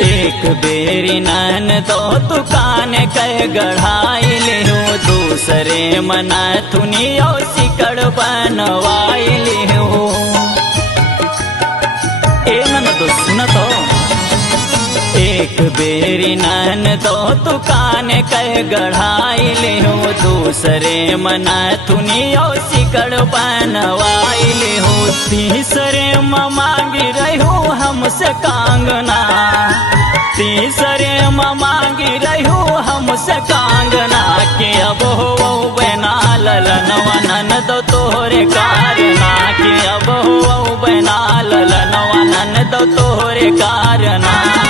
एक बेरी नन तो दुकान कह गढ़ाई लिहू दूसरे मना थुनियो सिकड़ बनवाई लिहू। ए नन तो सुन तो एक बेरी नन तो दुकान कह गढ़ाई लिहू दूसरे मना थुनियो सिकड़ बनवाई लिहू। तीसरे मांगी रहू हमसे कांगना तीसरे मांगी रहू हमसे कांगना के अब हो बना ललनवा नन दो तोहरे कारना के अब हो बना ललनवा नन दो तोहरे कारना।